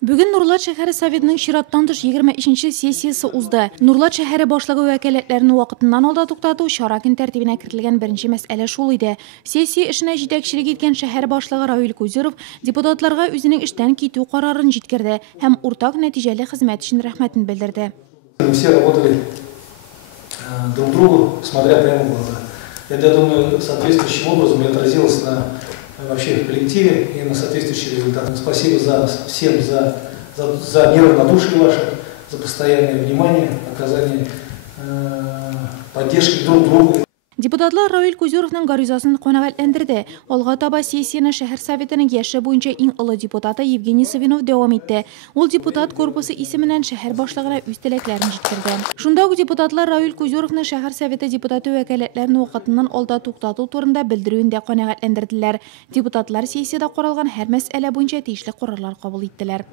Бүгін Нурлат шәһәре Советінің шираттан тыш 23-ші сессиясы узды. Нурлат шәһәре башлыгы вәкаләтләрен вакытыннан алда туктату чара көн тәртибенә кертелгән беренче мәсьәлә шул иде. Сессия эшенә җитәкчелек иткән шәһәр башлыгы Равил Кузиров депутатларга үзенең эштән китү карарын җиткерде һәм уртак нәтиҗәле хезмәт өчен рәхмәтен белдерде. Все работали друг другу, смотря прямо в глаза. Я думаю, соответствующим образом отразилось на вообще в коллективе и на соответствующий результат. Спасибо всем за неравнодушие ваше, за постоянное внимание, оказание поддержки друг другу. Депутатлар Равил Кузировның гаризасын канәгатьләндерде. Алга таба сессияне шәһәр советының яше буенча иң олы депутаты Евгений Савинов дәвам итте. Ул депутат корпусы исеменнән шәһәр башлыгына үз теләкләрен җиткерде. Шунда ук депутатлар Равил Кузировның шәһәр советы депутаты вәкаләтләрен вакытыннан алда туктату турында белдерүен дә канәгатьләндерделәр. Депутатлар сессияда каралган һәр мәсьәлә буенча тиешле карарлар кабул иттеләр.